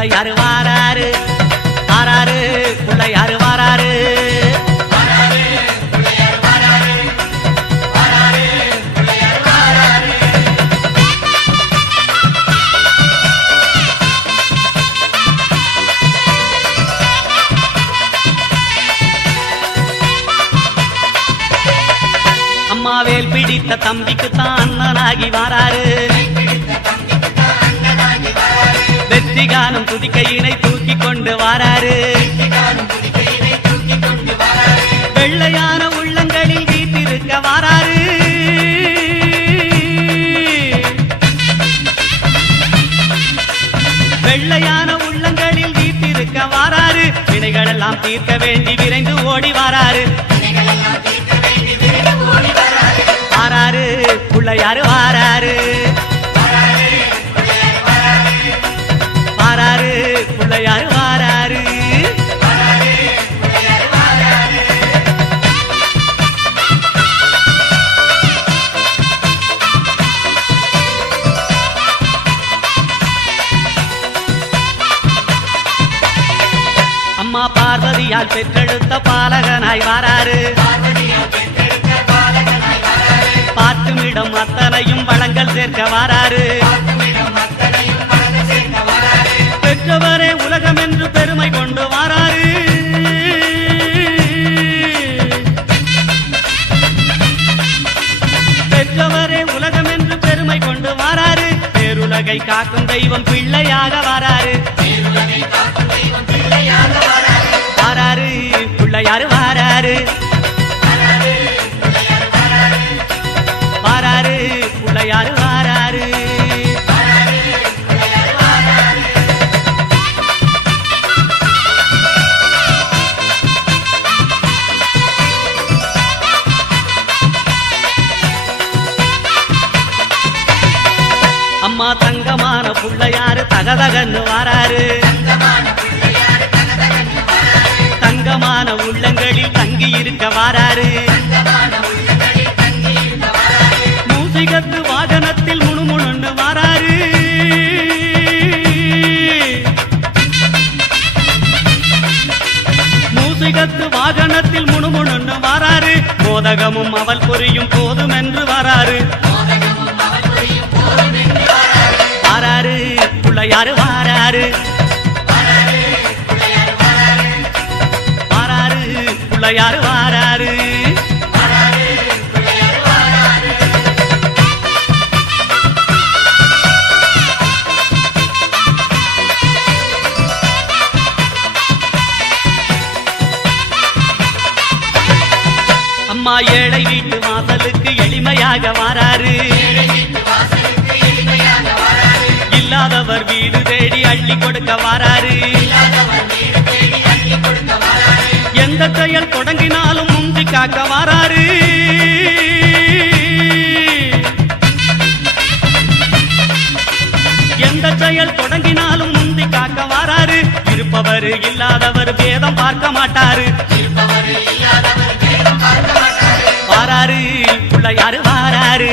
புள்ளையாரு வாராரு வாராரு புள்ளையாரு வாராரு அம்மாவேல் பிடித்த தம்பிக்குத்தான் அண்ணனாகி வாராரு வெற்றி காணும் துதிக்கையினை தூக்கி கொண்டு வாராரு வெள்ளையான உள்ளங்களில் வீட்டிருக்க வாராரு வெள்ளையான உள்ளங்களில் வீட்டிருக்க வாராரு வினைகளெல்லாம் தீர்க்க வேண்டி விரைந்து ஓடி வாராரு வாராரு புள்ளையாரு வாராரு வாராரு புள்ளையாரு வாராரு அம்மா பார்வதியால் பெற்றெடுத்த பாலகனாய் வாராரு பார்க்குமிடம் அத்தனையும் வளங்கள் சேர்க்க வாராரு பெற்றவரே உலகம் என்று பெருமை கொண்டு வாராரு பெற்றவரே உலகம் என்று பெருமை கொண்டு வாராரு பேருலகை காக்கும் தெய்வம் பிள்ளையாக வாராரு வாராரு பிள்ளையாரு வாராரு வாராரு பிள்ளையாரு வாராரு அம்மா தங்கமான புள்ளையாரு தகதகன்னு வாராரு தங்கமான உள்ளங்களில் தங்கி இருக்க வாராரு மூசிகத்து வாகனத்தில் முணுமுணுன்னு வாராரு மூசிகத்து வாகனத்தில் முணுமுணுன்னு வாராரு மோதகமும் அவள் புரியும் போதும் என்று வாராரு வாராரு புள்ளையாரு வாராரு வாராரு புள்ளையாரு வாராரு அம்மா ஏழை வீட்டு வாசலுக்கு எளிமையாக வாராரு இல்லாதவர் வீடு தேடி அள்ளி கொடுக்க வாராரு எந்த செயல் தொடங்கினாலும் முந்தி காக்க வாராரு எந்த செயல் தொடங்கினாலும் முந்தி காக்க வாராரு இருப்பவர் இல்லாதவர் பேதம் பார்க்க மாட்டாரு வாராரு புள்ளையாரு வாராரு